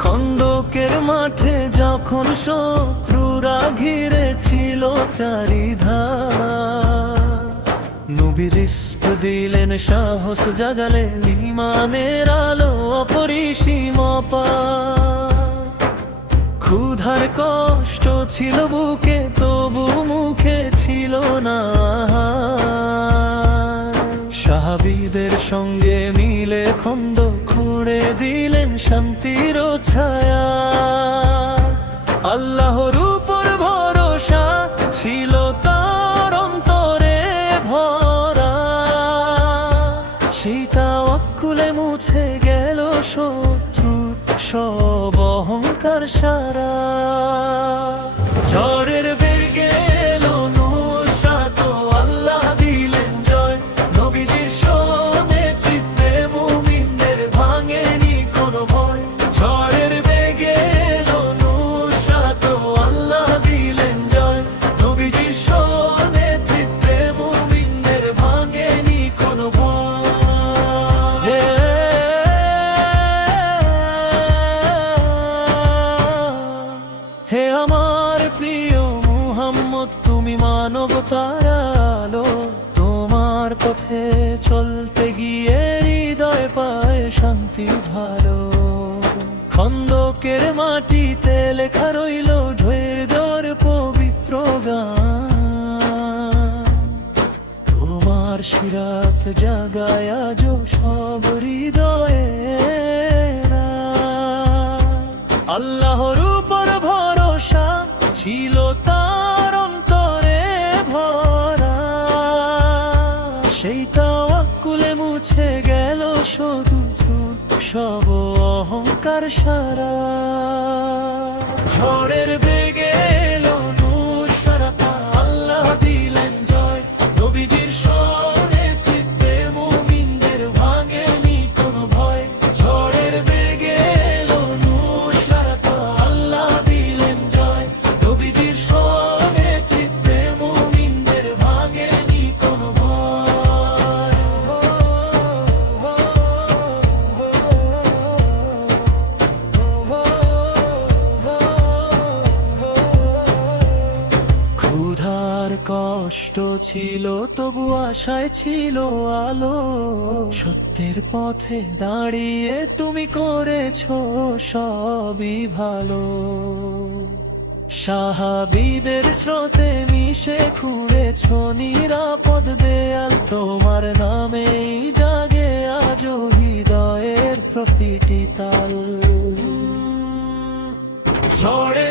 খন্দকের মাঠে যখন শত্রুরা ঘিরে ছিল চারিধার, নবীজি দিলেন সাহস, জাগালেন ঈমানের আলো অপরিসীম অপার। ক্ষুধার কষ্ট ছিল বুকে, তবু মুখে ছিল না আহার। সাহাবীদের সঙ্গে মিলে খন্দক খুঁড়ে দিলেন শান্তির ছায়া। আল্লাহর উপর ভরসা ছিল তার অন্তরে ভরা, সেই তাওয়াক্কুলে মুছে গেল শত্রুর সব অহংকার সারা। ঝড়ের বেগে এলো নুসরাত, আল্লাহ দিলেন জয়, নবীজির নেতৃত্বে মুমিনদের ভাঙেনি কোনো ভয়। ঝড়ের বেগে এলো নুসরাত, আল্লাহ দিলেন জয়, নবীজির নেতৃত্বে মুমিনদের ভাঙেনি কোনো ভয়। হে আমার প্রিয় মুহাম্মদ, তুমি মানবতার আলো, তোমার পথে চলতে গিয়ে হৃদয় পায় শান্তি ভালো। খন্দকের মাটিতে লেখা রইল ধৈর্যের পবিত্র গান, তোমার সিরাত জাগায় আজ সব হৃদয়ে। আল্লাহর উপর ভরসা ছিল তার অন্তরে ভরা, সেই তাওয়াক্কুলে মুছে গেল শত্রুর সব অহংকার সারা। ঝড়ের বেগে এলো নুসরাত, আল্লাহ দিলেন জয়, নবীজির নেতৃত্বে মুমিনদের ভাঙেনি কোনো ভয়। ঝড়ের বেগে এলো নুসরাত, আল্লাহ দিলেন জয়, নবীজির নেতৃত্বে মুমিনদের ভাঙেনি কোনো ভয়। ক্ষুধার কষ্ট ছিল তবু আশায় ছিল আলো, সত্যের পথে দাঁড়িয়ে তুমি করেছো সবই ভালো। সাহাবীদের স্রোতে মিশে খুঁড়েছো নিরাপদ দেয়াল, তোমার নামেই জাগে আজও হৃদয়ের প্রতিটি তাল। ঝড়ে